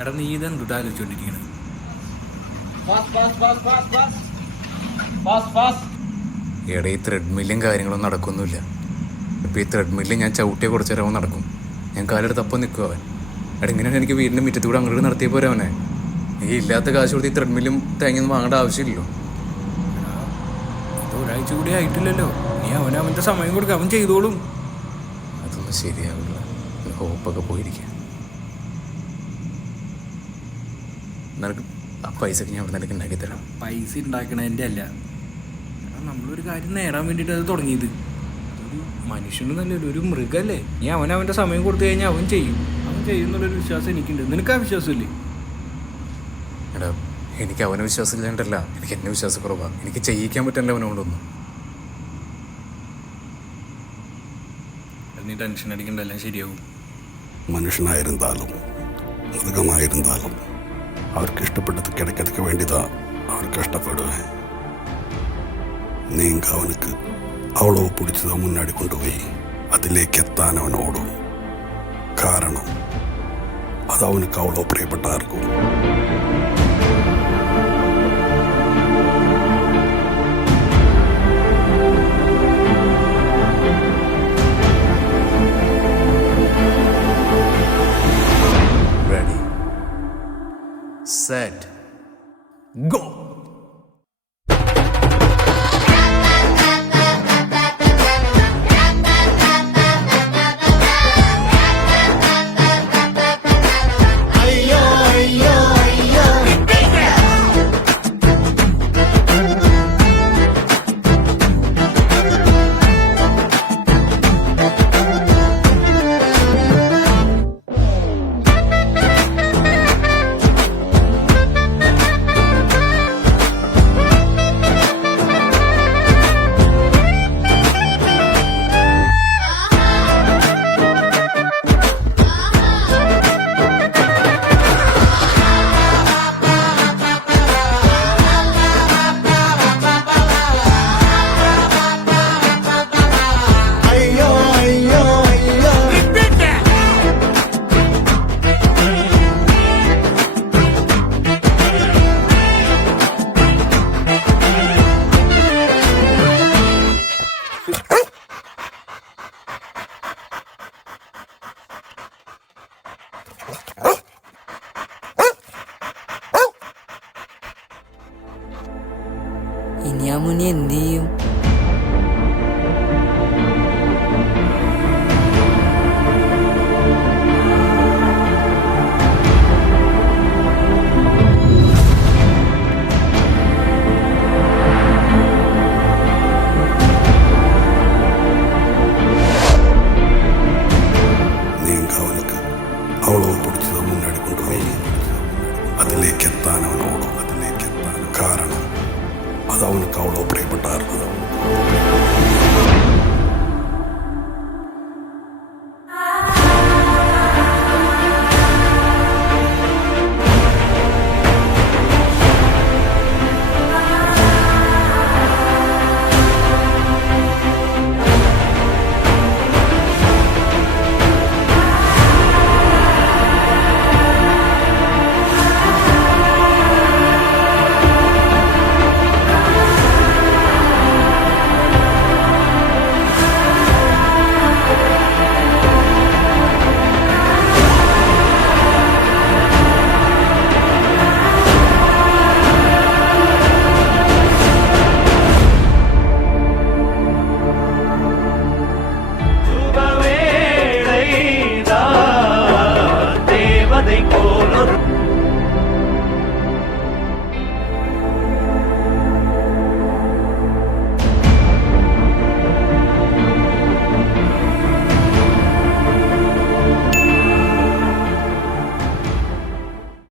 എടാ നീ ഇതെന്തുട്ടാ ആലോചിച്ചോണ്ടിരിക്കണത്? എടാ ഈ ത്രെഡ്മില്ലും കാര്യങ്ങളൊന്നും നടക്കൊന്നുമില്ല. ഇപ്പോൾ ഈ ത്രെഡ്മില്ല് ഞാൻ ചവിട്ടിയെ കുറച്ച് നേരം നടക്കും. ഞാൻ കാലെടുത്തപ്പം നിൽക്കും അവൻ. എടാ ഇങ്ങനെയാണ് എനിക്ക് വീടിൻ്റെ മുറ്റത്തൂടെ അങ്ങോട്ട് നടത്തിയ പോരെ അവനെ. ഈ ഇല്ലാത്ത കാശ് കൊടുത്ത് ഈ ത്രെഡ്മില്ലും തേങ്ങയൊന്നും വാങ്ങേണ്ട ആവശ്യമില്ലല്ലോ. ഇത് ഒരാഴ്ച കൂടി ആയിട്ടില്ലല്ലോ. നീ അവൻ്റെ സമയം കൊടുക്കുക, അവൻ ചെയ്തോളും. അതൊന്നും ശരിയാവില്ല. ഹോപ്പൊക്കെ പോയിരിക്കുക. നിനക്ക് ആ പൈസക്ക് ഞാൻ അവിടെ നിനക്ക് ഉണ്ടാക്കി തരാം. പൈസ ഉണ്ടാക്കണതിൻ്റെ അല്ല, നമ്മളൊരു കാര്യം നേടാൻ വേണ്ടിയിട്ട് അത് തുടങ്ങിയത്. അതൊരു മനുഷ്യന് നല്ലൊരു ഒരു മൃഗമല്ലേ. നീ അവൻ്റെ സമയം കൊടുത്തു കഴിഞ്ഞാൽ അവൻ ചെയ്യുന്നുള്ളൊരു വിശ്വാസം എനിക്കുണ്ട്. നിനക്ക് ആ വിശ്വാസമില്ലേ? എടാ എനിക്ക് അവനെ വിശ്വാസം ഇല്ലാണ്ടല്ല, എനിക്ക് എന്നെ വിശ്വാസക്കുറവാണ്. എനിക്ക് ചെയ്യിക്കാൻ പറ്റണ്ട അവനോടൊന്നും. നീ ടെൻഷൻ അടിക്കണ്ട, എല്ലാം ശരിയാവും. മനുഷ്യനായിരുന്നാലും മൃഗമായിരുന്നാലും അവർക്ക് ഇഷ്ടപ്പെട്ടത് കിടക്കടക്ക് വേണ്ടിതാ അവർ കഷ്ടപ്പെടുവേ. നീങ്ക അവനുക്ക് അവളോ പിടിച്ചതോ മുന്നാടി കൊണ്ടുപോയി അതിലേക്ക് എത്താൻ അവനോടും. കാരണം അത് അവനുക്ക് അവളോ പ്രിയപ്പെട്ടാർക്കും. Ready, set.